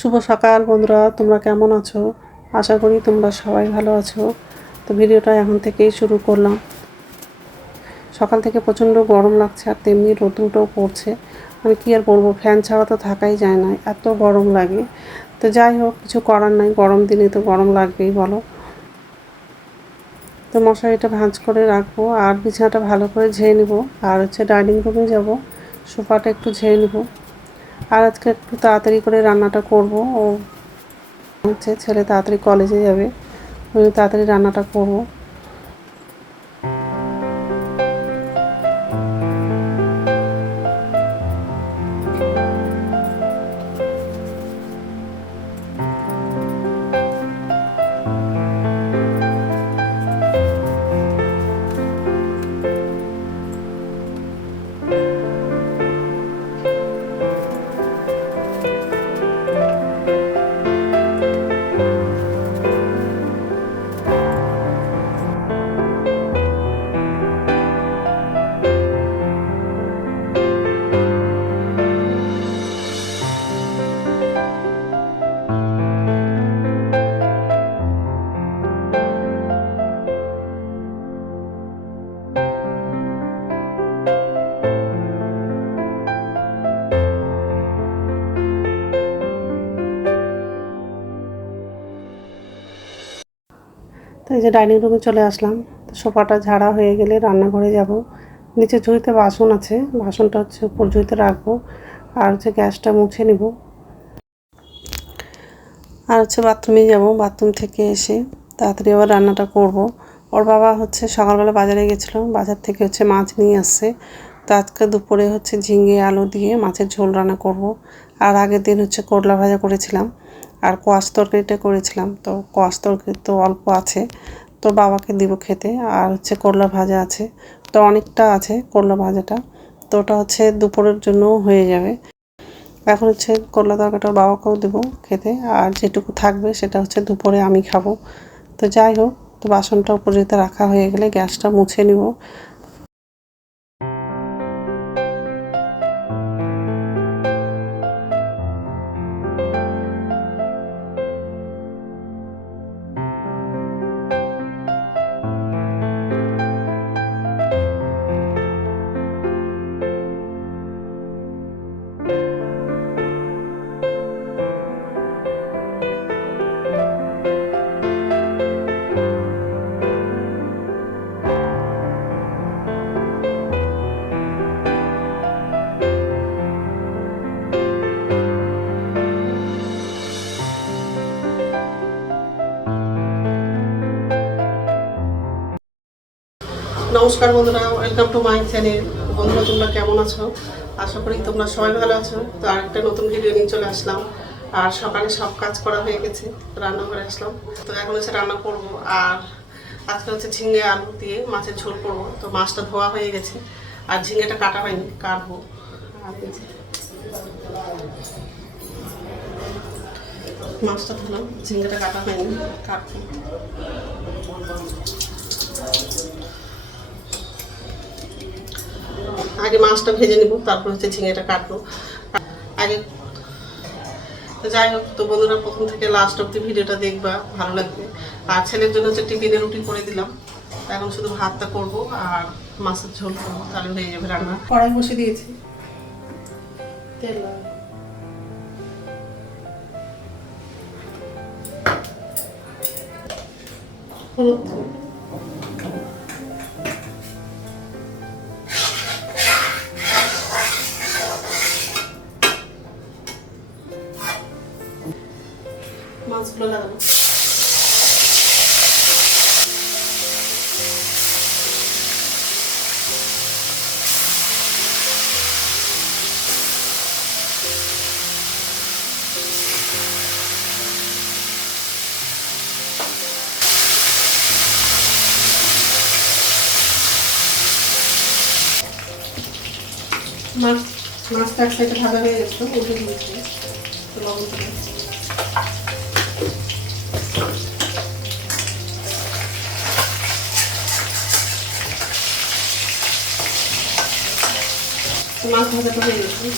শুভ সকাল বন্ধুরা, তোমরা কেমন আছো? আশা করি তোমরা সবাই ভালো আছো। তো ভিডিওটা এখন থেকেই শুরু করলাম। সকাল থেকে প্রচণ্ড গরম লাগছে আর তেমনি রোদটাও পড়ছে। আমি কি আর বলবো, ফ্যান ছাড়া তো থাকাই যায় না, এত গরম লাগে। তো যাই হোক, কিছু করার নাই, গরম দিনে তো গরম লাগবেই বলো। তো মশারিটা ভাঁজ করে রাখবো আর বিছানাটা ভালো করে ঝেড়ে নিব। আর ডাইনিং রুমে যাব, সোফাটা একটু ঝেড়ে নিব। আর আজকে একটু তাড়াতাড়ি করে রান্নাটা করব। ও ছেলে তাড়াতাড়ি কলেজে যাবে, তাড়াতাড়ি রান্নাটা করব। তো এই যে ডাইনিং রুমে চলে আসলাম। তো সোফাটা ঝাড়া হয়ে গেলে রান্নাঘরে যাব। নিচে ঝুড়িতে বাসন আছে, বাসনটা উপর ঝুড়িতে রাখবো। আর গ্যাসটা মুছে নিব। আর বাথরুমে যাব, বাথরুম থেকে এসে তাড়াতাড়ি আবার রান্নাটা করব। ওর বাবা সকালবেলা বাজারে গেছিলো, বাজার থেকে মাছ নিয়ে আসছে। তো আজকে দুপুরে ঝিঙে আলু দিয়ে মাছের ঝোল রান্না করব। আর আগের দিন করলা ভাজা করেছিলাম আর কোয়াশ তরকারিটা করেছিলাম। তো কোয়াশ তরকারি তো অল্প আছে, তো বাবাকে দিব খেতে। আর করলা ভাজা আছে, তো অনেকটা আছে করলা ভাজাটা। তো ওটা দুপুরের জন্য হয়ে যাবে। এখন করলা তরকারিটা বাবাকেও দেবো খেতে, আর যেটুকু থাকবে সেটা দুপুরে আমি খাবো। তো যাই হোক, তো বাসনটা উপরে রাখা হয়ে গেলে গ্যাসটা মুছে নিব। নমস্কার বন্ধুরা, ওয়েলকাম টু মাই চ্যানেল। বন্ধুরা, তোমরা কেমন আছো? আশা করি তোমরা সবাই ভালো আছো। তো আরেকটা নতুন ভিডিও নিয়ে চলে আসলাম। আর সকালে সব কাজ করা হয়ে গেছে, রান্নাঘরে আসলাম। তো এখন রান্না করব। আর আজকে ঝিঙে আলু দিয়ে মাছের ঝোল করবো। তো মাছটা ধোয়া হয়ে গেছে আর ঝিঙেটা কাটা হয়নি, কাটবো। আর মাছটা ধুলাম, ঝিঙেটা কাটা হয়নি, কাটবো। আগে মাছটা ভেজে নিব, তারপর ঝিঙেটা কাটবো আগে। তো যাই হোক, তো বন্ধুরা প্রথম থেকে লাস্ট অব্দি ভিডিওটা দেখবা, ভালো লাগবে। আর ছেলের জন্য টিফিনে রুটি করে দিলাম। এখন শুধু ভাতটা করব আর মাছের ঝোল করবো, তাহলে হয়ে যাবে রান্না। কড়াই বসে দিয়েছি, তেল হলুদ, মাছগুলো লাগাবো। মাছটা এক সাইডে ভাজা হয়ে গেছে, উঠে দিয়েছি। তো লবণ দিয়ে মাছ ভাজাটা হয়ে গেছে।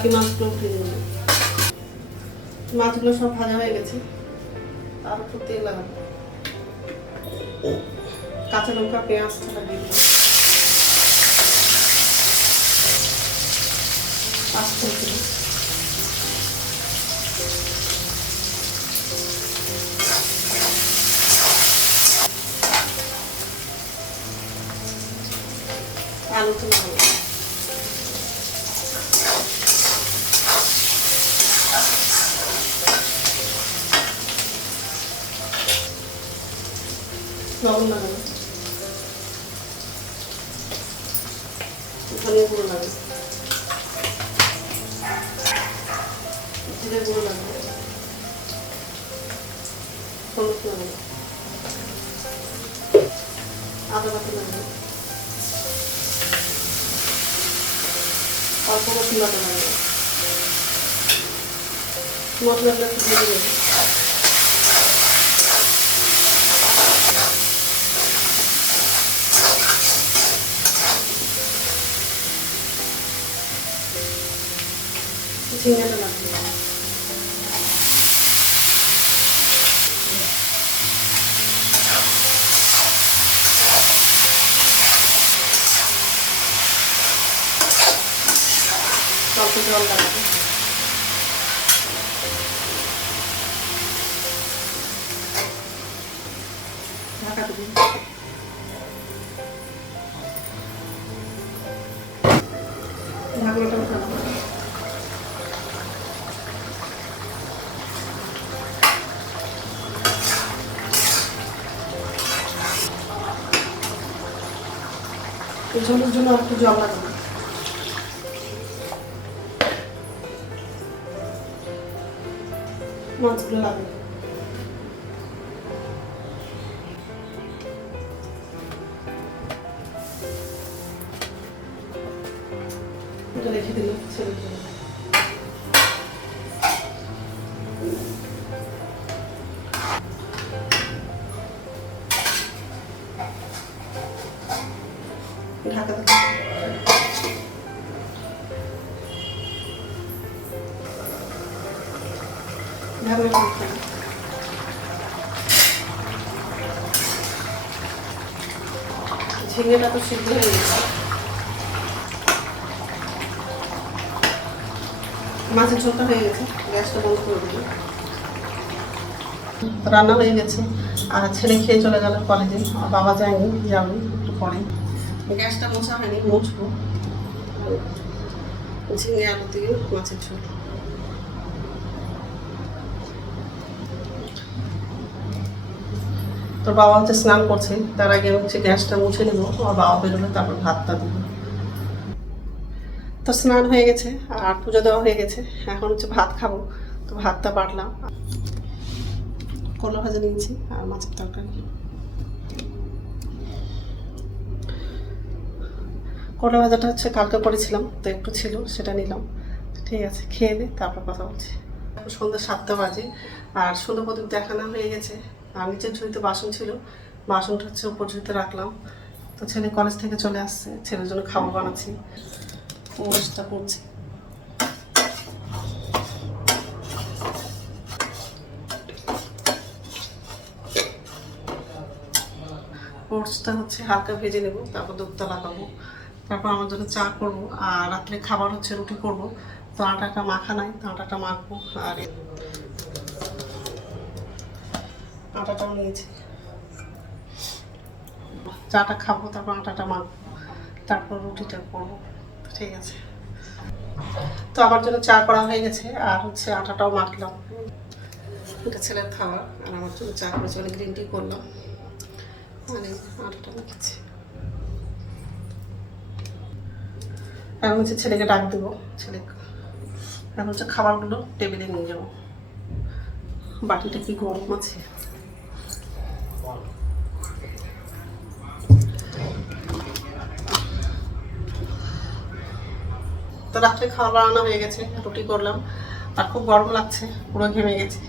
বাকি মাছগুলো উঠে দেবো। মাছগুলো সব ভাজা হয়ে গেছে, তার উপর তেল লাগাবো, কাঁচা লঙ্কা পেঁয়াজটা দিয়ে দেবো, আস্তে দেবো, আলু তো লাগাবো, লবণ লাগাবো, ধনিয়া গুঁড়ো লাগাবো, জিরে গুঁড়ো লাগাবো, হলুদ লাগাবো, আদা বাটা লাগাবো, অল্প রসুন বাটা লাগাবো, মশলাগুলো একটু ভেজে নেবো। ঝিঙেটা লাগবে, অল্প জল লাগাবে, ঢাকা দেবে, ঢাকনাটা উঠাবো, এই ঝোলের জন্য একটু জল লাগাবো, মাছগুলো লাগাবো, এটা রেখে দিল ছেড়ে দিল। ঢাকা দেবো, ঢাকনা উঠাবো, ঝিঙেটা তো সিদ্ধ হয়ে গেছে, মাছের ঝোলটা হয়ে গেছে, গ্যাসটা বন্ধ করে দিই। রান্না হয়ে গেছে, আর ছেলে খেয়ে চলে গেল কলেজে, আর বাবা যায়নি, যাবে একটু পরে। গ্যাসটা মোছা হয়নি, মুছবো। ঝিঙে আলু দিয়ে মাছের ঝোল। তোর বাবা হচ্ছে স্নান করছে, তার আগে হচ্ছে গ্যাসটা মুছে নেবো, আর বাবা বেরোলে তারপর ভাতটা দেবো। তো স্নান হয়ে গেছে আর পুজো দেওয়া হয়ে গেছে, এখন হচ্ছে ভাত খাবো। তো ভাতটা বাটলাম, করলা ভাজা নিয়েছি আর মাছের তরকারি। করলা ভাজাটা হচ্ছে কালকে করেছিলাম, তো একটু ছিল সেটা নিলাম। ঠিক আছে, খেয়ে নে তারপর কথা বলছি। সন্ধ্যা 7টা বাজে, আর সন্ধ্যা প্রদীপ দেখানো হয়ে গেছে। আর নিচের ঝুড়িতে বাসন ছিল, বাসনটা হচ্ছে উপর ঝুড়িতে রাখলাম। তো ছেলে কলেজ থেকে চলে আসছে, ছেলের জন্য খাবার বানাচ্ছি, ওষটা করছি। ওটসটা হচ্ছে হালকা ভেজে নেব, তারপর দুধটা লাগাবো, তারপর আমার জন্য চা করবো। আর রাত্রে খাবার হচ্ছে রুটি করবো। তো আটাটা মাখা নাই, তো আটাটা মাখবো। আর আটাটাও নিয়েছি, চাটা খাবো, তারপর আটাটা মাখবো, তারপর রুটিটা করবো। ঠিক আছে, তো আমার জন্য চা করা হয়ে গেছে, আর হচ্ছে আটাটাও মাখলাম। এটা ছেলের খাবার, আর আমার জন্য চা করেছি, অনেক গ্রিন টি করলাম, মানে আটাটা মেখেছি। এখন হচ্ছে ছেলেকে ডাক দেবো, ছেলে এখন হচ্ছে খাবারগুলো টেবিলে নিয়ে যাবো। বাটিটা কি গরম আছে। তো রাত্রে খাওয়া বানানো হয়ে গেছে, রুটি করলাম, আর খুব গরম লাগছে, পুরো ঘেমে গেছে।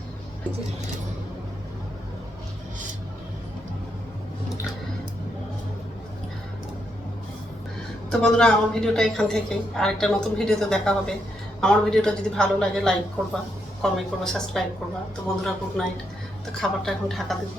তো বন্ধুরা, আমার ভিডিওটা এখান থেকে, আরেকটা নতুন ভিডিওতে দেখা হবে। আমার ভিডিওটা যদি ভালো লাগে লাইক করবা, কমেন্ট করবা, সাবস্ক্রাইব করবা। তো বন্ধুরা গুড নাইট। তো খাবারটা এখন ঢাকা দেবো।